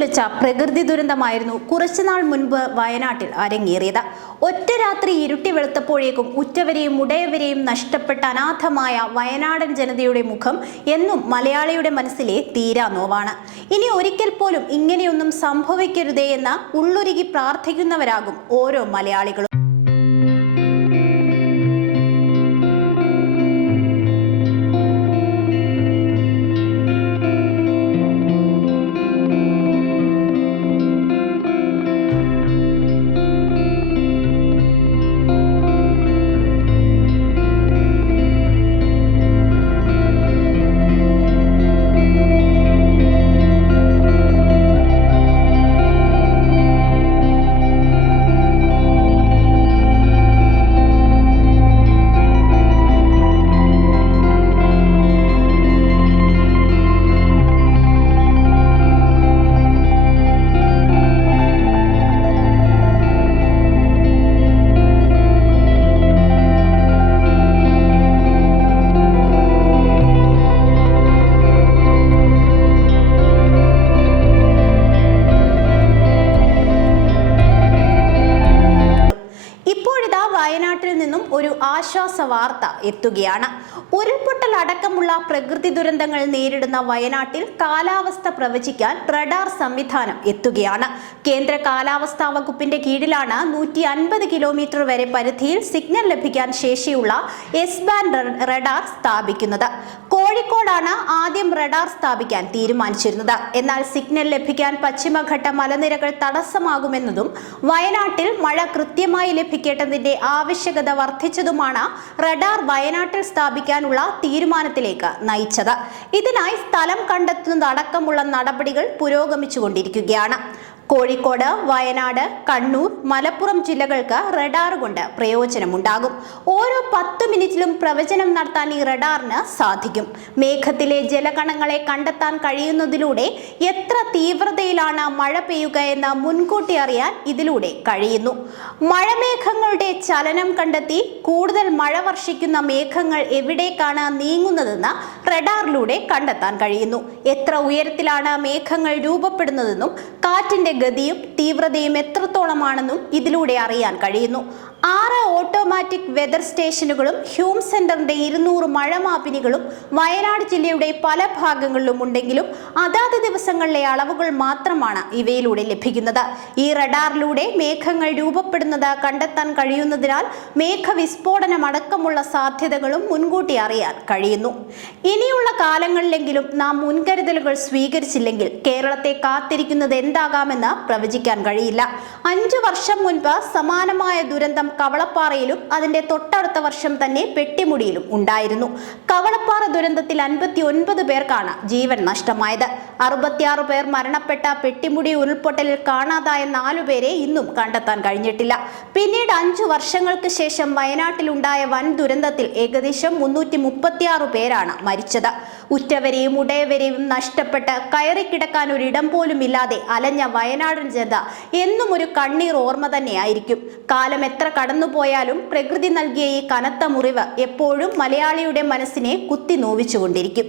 കുത്തിയുലച്ച പ്രകൃതി ദുരന്തമായിരുന്നു കുറച്ചുനാൾ മുൻപ് വയനാട്ടിൽ അരങ്ങേറിയത്. ഒറ്റ രാത്രി ഇരുട്ടി വെളുത്തപ്പോഴേക്കും ഉറ്റവരെയും ഉടയവരെയും നഷ്ടപ്പെട്ട അനാഥമായ വയനാടൻ ജനതയുടെ മുഖം എന്നും മലയാളിയുടെ മനസ്സിലെ തീരാ നോവാണ്. ഇനി ഒരിക്കൽ പോലും ഇങ്ങനെയൊന്നും സംഭവിക്കരുതേ എന്ന് ഉള്ളൊരുകി പ്രാർത്ഥിക്കുന്നവരാകും ഓരോ മലയാളികളും. ഒരു ആശ്വാസ വാർത്ത എത്തുകയാണ്. ഉരുൾപൊട്ടൽ അടക്കമുള്ള പ്രകൃതി ദുരന്തങ്ങൾ നേരിടുന്ന വയനാട്ടിൽ കാലാവസ്ഥ പ്രവചിക്കാൻ റഡാർ സംവിധാനം എത്തുകയാണ്. കേന്ദ്ര കാലാവസ്ഥാ വകുപ്പിന്റെ കീഴിലാണ് നൂറ്റി അൻപത് കിലോമീറ്റർ വരെ പരിധിയിൽ സിഗ്നൽ ലഭിക്കാൻ ശേഷിയുള്ള എസ് ബാൻഡ് റഡാർ സ്ഥാപിക്കുന്നത്. കോഴിക്കോടാണ് ആദ്യം റഡാർ സ്ഥാപിക്കാൻ തീരുമാനിച്ചിരുന്നത്. എന്നാൽ സിഗ്നൽ ലഭിക്കാൻ പശ്ചിമഘട്ട മലനിരകൾ തടസ്സമാകുമെന്നതും വയനാട്ടിൽ മഴ കൃത്യമായി ലഭിക്കേണ്ടതിന്റെ ആവശ്യകത വർദ്ധിച്ചതുമാണ് റഡാർ വയനാട്ടിൽ സ്ഥാപിക്കാനുള്ള തീരുമാനത്തിലേക്ക് നയിച്ചത്. ഇതിനായി സ്ഥലം കണ്ടെത്തുന്നതടക്കമുള്ള നടപടികൾ പുരോഗമിച്ചുകൊണ്ടിരിക്കുകയാണ്. കോഴിക്കോട് വയനാട് കണ്ണൂർ മലപ്പുറം ജില്ലകൾക്ക് റഡാർ കൊണ്ട് പ്രയോജനമുണ്ടാകും. ഓരോ പത്ത് മിനിറ്റിലും പ്രവചനം നടത്താൻ ഈ റഡാറിന് സാധിക്കും. മേഘത്തിലെ ജലകണങ്ങളെ കണ്ടെത്താൻ കഴിയുന്നതിലൂടെ എത്ര തീവ്രതയിലാണ് മഴ പെയ്യുക എന്ന് മുൻകൂട്ടി അറിയാൻ ഇതിലൂടെ കഴിയുന്നു. മഴമേഘങ്ങളുടെ ചലനം കണ്ടെത്തി കൂടുതൽ മഴ വർഷിക്കുന്ന മേഘങ്ങൾ എവിടേക്കാണ് നീങ്ങുന്നതെന്ന് റഡാറിലൂടെ കണ്ടെത്താൻ കഴിയുന്നു. എത്ര ഉയരത്തിലാണ് മേഘങ്ങൾ രൂപപ്പെടുന്നതെന്നും കാറ്റിന്റെ ഗതിയും തീവ്രതയും എത്രത്തോളമാണെന്നും ഇതിലൂടെ അറിയാൻ കഴിയുന്നു. ആറ് ഓട്ടോമാറ്റിക് വെതർ സ്റ്റേഷനുകളും ഹ്യൂം സെന്ററിന്റെ ഇരുന്നൂറ് മഴമാപിനികളും വയനാട് ജില്ലയുടെ പല ഭാഗങ്ങളിലും ഉണ്ടെങ്കിലും അതാത് ദിവസങ്ങളിലെ അളവുകൾ മാത്രമാണ് ഇവയിലൂടെ ലഭിക്കുന്നത്. ഈ റഡാറിലൂടെ മേഘങ്ങൾ രൂപപ്പെടുന്നത് കണ്ടെത്താൻ കഴിയുന്നതിനാൽ മേഘവിസ്ഫോടനം അടക്കമുള്ള സാധ്യതകളും മുൻകൂട്ടി അറിയാൻ കഴിയുന്നു. ഇനിയുള്ള കാലങ്ങളിലെങ്കിലും നാം മുൻകരുതലുകൾ സ്വീകരിച്ചില്ലെങ്കിൽ കേരളത്തെ കാത്തിരിക്കുന്നത് എന്താകാമെന്ന് പ്രവചിക്കാൻ കഴിയില്ല. അഞ്ചു വർഷം മുൻപ് സമാനമായ ദുരന്തം കവളപ്പാറയിലും അതിന്റെ തൊട്ടടുത്ത വർഷം തന്നെ പെട്ടിമുടിയിലും ഉണ്ടായിരുന്നു. കവളപ്പാറ ദുരന്തത്തിൽ അൻപത്തി ഒൻപത് പേർക്കാണ് ജീവൻ നഷ്ടമായത്. അറുപത്തിയാറ് പേർ മരണപ്പെട്ട പെട്ടിമുടി ഉരുൾപൊട്ടലിൽ കാണാതായ നാലുപേരെ ഇന്നും കണ്ടെത്താൻ കഴിഞ്ഞിട്ടില്ല. പിന്നീട് അഞ്ചു വർഷങ്ങൾക്ക് ശേഷം വയനാട്ടിലുണ്ടായ വൻ ദുരന്തത്തിൽ ഏകദേശം മുന്നൂറ്റി മുപ്പത്തിയാറ് പേരാണ് മരിച്ചത്. ഉറ്റവരെയും ഉടയവരെയും നഷ്ടപ്പെട്ട് കയറിക്കിടക്കാൻ ഒരിടം പോലും ഇല്ലാതെ അലഞ്ഞ വയനാടൻ ജനത എന്നും ഒരു കണ്ണീർ ഓർമ്മ തന്നെയായിരിക്കും. കാലം എത്ര കടന്നുപോയാലും പ്രകൃതി നൽകിയ ഈ കനത്ത മുറിവ് എപ്പോഴും മലയാളിയുടെ മനസ്സിനെ കുത്തി നോവിച്ചുകൊണ്ടിരിക്കും.